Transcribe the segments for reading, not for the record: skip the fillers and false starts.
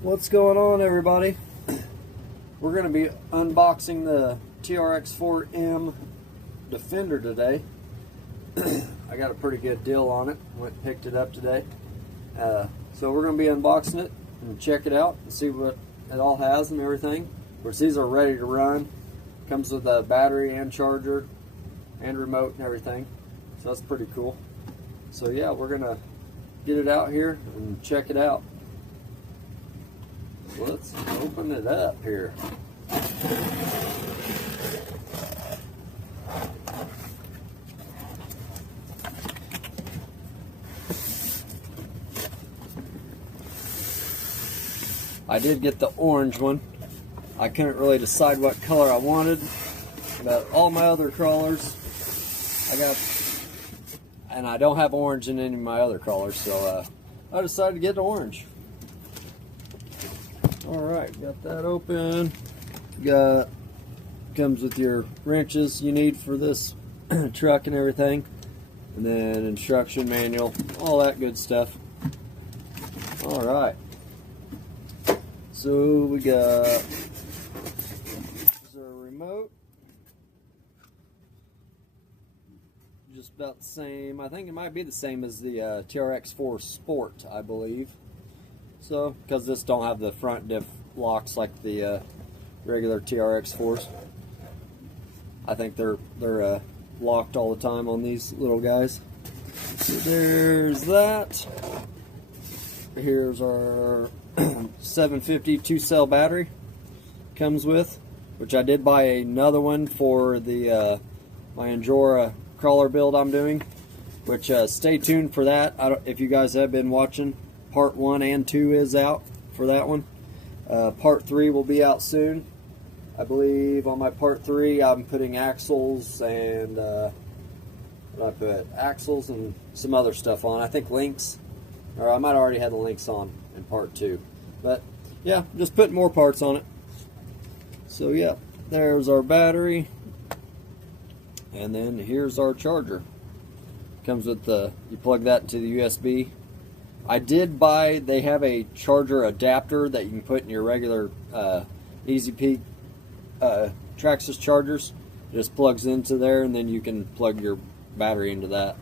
What's going on, everybody? We're going to be unboxing the trx4m Defender today. I got a pretty good deal on it. Went and picked it up today. So we're going to be unboxing it and check it out and see what it all has and everything. Of course, these are ready to run. Comes with a battery and charger and remote and everything. So that's pretty cool. So yeah, we're going to get it out here and check it out. Let's open it up here. I did get the orange one. I couldn't really decide what color I wanted, but all my other crawlers I got, and I don't have orange in any of my other crawlers, so I decided to get the orange. Alright, got that open. Comes with your wrenches you need for this truck and everything. And then instruction manual, all that good stuff. Alright. So we got a remote. Just about the same. I think it might be the same as the TRX4 Sport, I believe. So, because this don't have the front diff locks like the regular TRX4s. I think they're locked all the time on these little guys. So there's that. Here's our 750 2-cell battery. Comes with, which I did buy another one for the my Angora crawler build I'm doing. Which stay tuned for that. If you guys have been watching. Part 1 and 2 is out for that one. Part 3 will be out soon. I believe on my Part 3 I'm putting axles and what did I put? Axles and some other stuff on. I think links, or I might already have the links on in Part 2. But yeah, just putting more parts on it. So yeah, there's our battery. And then here's our charger. Comes with the, you plug that into the USB. I did buy, they have a charger adapter that you can put in your regular Easy Peak Traxxas chargers. It just plugs into there and then you can plug your battery into that.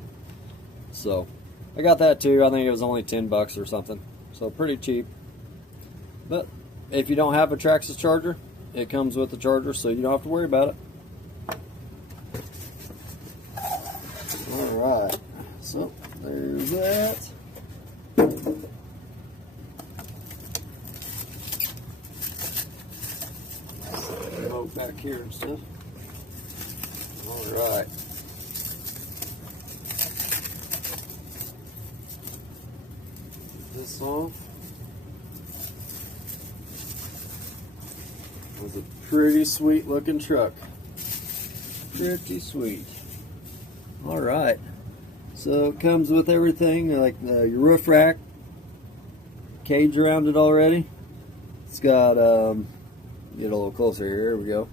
So I got that too. I think it was only 10 bucks or something. So pretty cheap. But if you don't have a Traxxas charger, it comes with the charger, so you don't have to worry about it. Alright, so there's that. Remote back here and stuff. Alright. This off. It was a pretty sweet looking truck. Pretty sweet. Alright. So it comes with everything, like your roof rack, cage around it already. It's got, get a little closer here, here we go.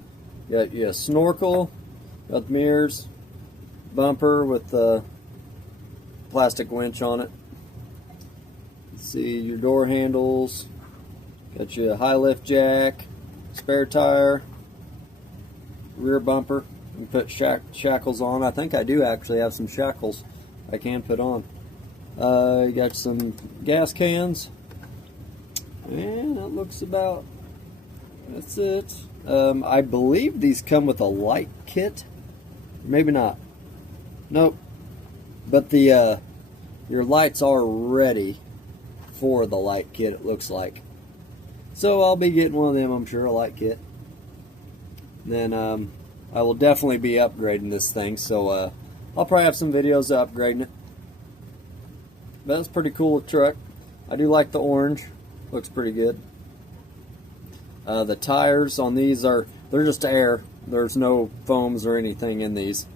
Got a snorkel, got the mirrors, bumper with the plastic winch on it. Let's see, your door handles, got you a high lift jack, spare tire, rear bumper. You can put shackles on. I think I do actually have some shackles I can put on. You got some gas cans, and that looks about, that's it. I believe these come with a light kit, maybe not. Nope. But the your lights are ready for the light kit, it looks like. So I'll be getting one of them, I'm sure, a light kit. And then I will definitely be upgrading this thing, so I'll probably have some videos of upgrading it. But it's a pretty cool truck. I do like the orange. Looks pretty good. The tires on these they're just air. There's no foams or anything in these,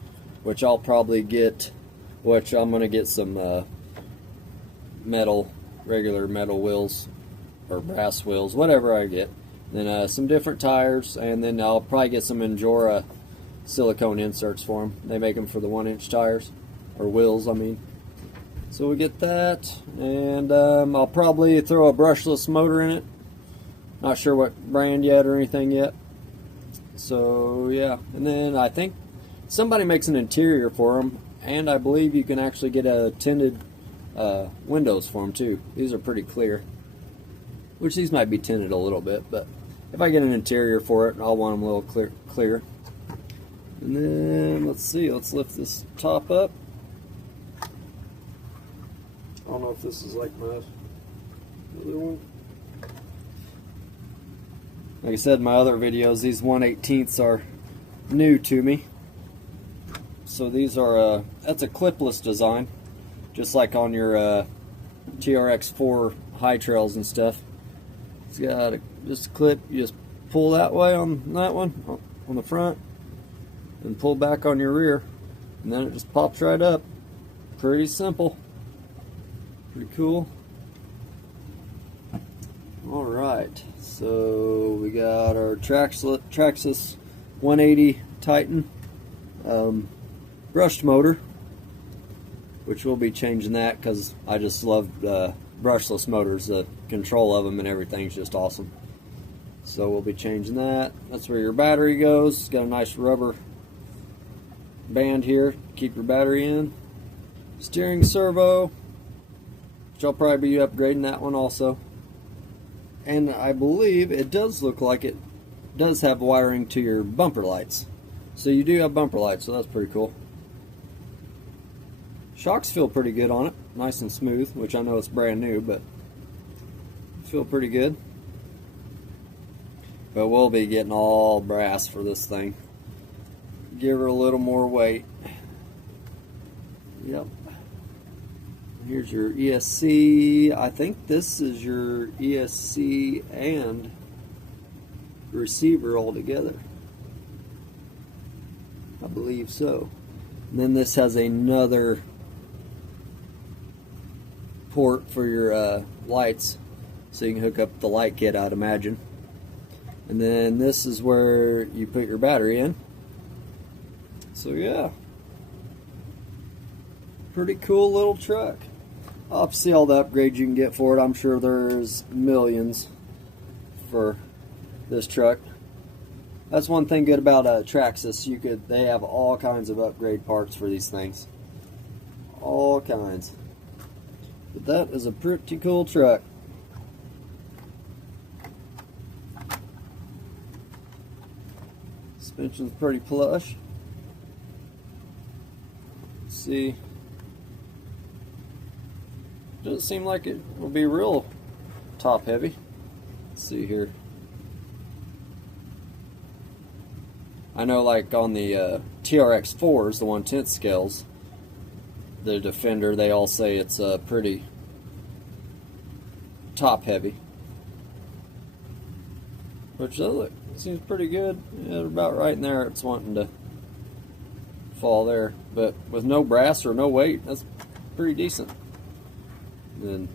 which I'll probably get, which I'm going to get some regular metal wheels, or brass wheels, whatever I get. Then some different tires, and then I'll probably get some Angora silicone inserts for them. They make them for the 1-inch tires, or wheels, I mean. So we get that, and I'll probably throw a brushless motor in it Not sure what brand yet or anything yet. So yeah, and then I think somebody makes an interior for them, and I believe you can actually get a tinted windows for them too. These are pretty clear, which these might be tinted a little bit, but if I get an interior for it, I'll want them a little clear. And then let's see, let's lift this top up. I don't know if this is like my other one. Like I said in my other videos, these 1/18ths are new to me. So these are, that's a clipless design, just like on your TRX4 high trails and stuff. It's got just a clip, you just pull that way on that one, on the front, and pull back on your rear, and then it just pops right up. Pretty simple. Pretty cool. Alright, so we got our Traxxas 180 Titan brushed motor, which we'll be changing that because I just love brushless motors. The control of them and everything's just awesome. So we'll be changing that. That's where your battery goes. It's got a nice rubber band here to keep your battery in. Steering servo, which I'll probably be upgrading that one also. And I believe it does look like it does have wiring to your bumper lights. So you do have bumper lights, so that's pretty cool. Shocks feel pretty good on it, nice and smooth, which I know it's brand new, but feel pretty good. But we'll be getting all brass for this thing. Give her a little more weight. Yep. Here's your ESC. I think this is your ESC and receiver all together. I believe so. And then this has another port for your lights, so you can hook up the light kit, I'd imagine. And then this is where you put your battery in. So yeah, pretty cool little truck. I'll have to see all the upgrades you can get for it. I'm sure there's millions for this truck. That's one thing good about Traxxas. They have all kinds of upgrade parts for these things. All kinds. But that is a pretty cool truck. Suspension's pretty plush. Let's see. Doesn't seem like it will be real top heavy. Let's see here. I know like on the TRX4s, the 1/10 scales, the Defender, they all say it's pretty top heavy. Which look, seems pretty good. Yeah, about right in there, it's wanting to fall there. But with no brass or no weight, that's pretty decent. Then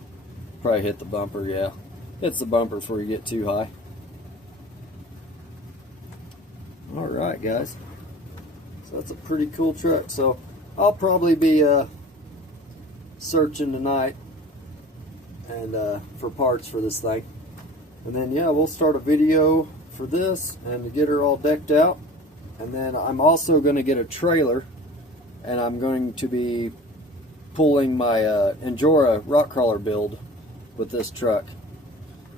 probably hit the bumper, yeah. Hits the bumper before you get too high. Alright guys, so that's a pretty cool truck. So I'll probably be searching tonight and for parts for this thing. And then yeah, we'll start a video for this and to get her all decked out. And then I'm also going to get a trailer, and I'm going to be pulling my Endura rock crawler build with this truck.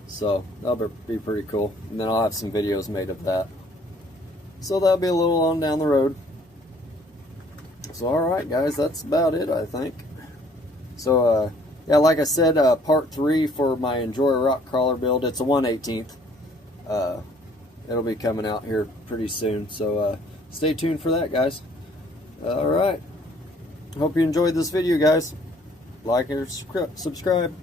So that'll be pretty cool. And then I'll have some videos made of that. So that'll be a little on down the road. So alright guys, that's about it I think. So yeah, like I said, part 3 for my Endura rock crawler build. It's a 1/18th. It'll be coming out here pretty soon. So stay tuned for that guys. Alright. Hope you enjoyed this video guys. Like or subscribe.